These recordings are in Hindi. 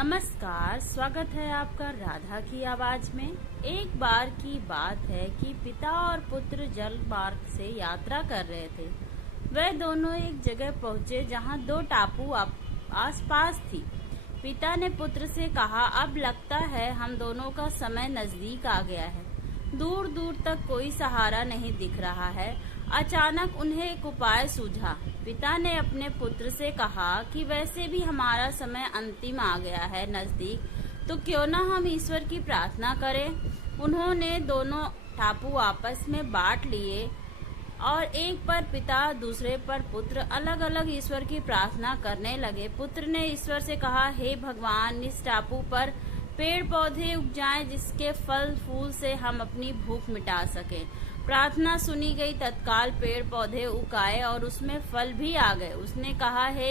नमस्कार, स्वागत है आपका राधा की आवाज में। एक बार की बात है कि पिता और पुत्र जल मार्ग से यात्रा कर रहे थे। वह दोनों एक जगह पहुंचे जहां दो टापू आसपास थी। पिता ने पुत्र से कहा, अब लगता है हम दोनों का समय नजदीक आ गया है। दूर दूर तक कोई सहारा नहीं दिख रहा है। अचानक उन्हें एक उपाय सूझा। पिता ने अपने पुत्र से कहा कि वैसे भी हमारा समय अंतिम आ गया है नजदीक, तो क्यों ना हम ईश्वर की प्रार्थना करें। उन्होंने दोनों टापू आपस में बांट लिए और एक पर पिता दूसरे पर पुत्र अलग अलग ईश्वर की प्रार्थना करने लगे। पुत्र ने ईश्वर से कहा, हे भगवान, इस टापू पर पेड़ पौधे उग जाएं जिसके फल फूल से हम अपनी भूख मिटा सकें। प्रार्थना सुनी गई। तत्काल पेड़ पौधे उग आए और उसमें फल भी आ गए। उसने कहा, हे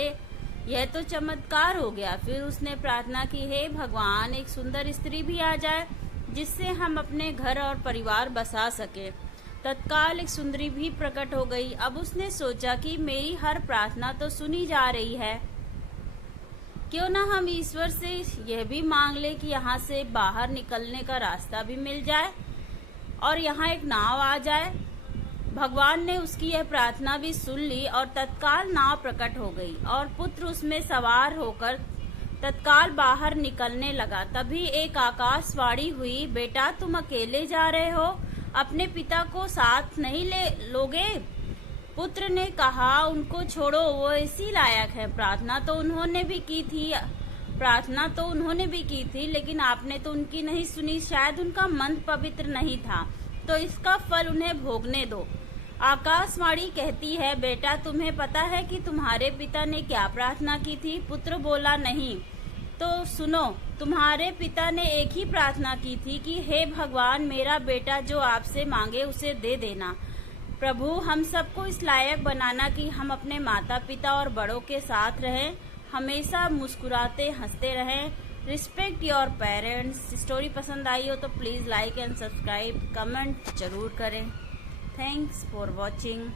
यह तो चमत्कार हो गया। फिर उसने प्रार्थना की, हे भगवान, एक सुंदर स्त्री भी आ जाए जिससे हम अपने घर और परिवार बसा सके। तत्काल एक सुंदरी भी प्रकट हो गई। अब उसने सोचा कि मेरी हर प्रार्थना तो सुनी जा रही है, क्यों ना हम ईश्वर से यह भी मांग ले कि यहाँ से बाहर निकलने का रास्ता भी मिल जाए और यहाँ एक नाव आ जाए। भगवान ने उसकी यह प्रार्थना भी सुन ली और तत्काल नाव प्रकट हो गई और पुत्र उसमें सवार होकर तत्काल बाहर निकलने लगा। तभी एक आकाशवाणी हुई, बेटा तुम अकेले जा रहे हो, अपने पिता को साथ नहीं ले लोगे। पुत्र ने कहा, उनको छोड़ो, वो इसी लायक है। प्रार्थना तो उन्होंने भी की थी, लेकिन आपने तो उनकी नहीं सुनी। शायद उनका मन पवित्र नहीं था, तो इसका फल उन्हें भोगने दो। आकाशवाणी कहती है, बेटा तुम्हें पता है कि तुम्हारे पिता ने क्या प्रार्थना की थी? पुत्र बोला, नहीं। तो सुनो, तुम्हारे पिता ने एक ही प्रार्थना की थी कि हे भगवान, मेरा बेटा जो आपसे मांगे उसे दे देना। प्रभु, हम सबको इस लायक बनाना कि हम अपने माता पिता और बड़ों के साथ रहें, हमेशा मुस्कुराते हंसते रहें। Respect your parents. स्टोरी पसंद आई हो तो please like and subscribe, comment जरूर करें। Thanks for watching.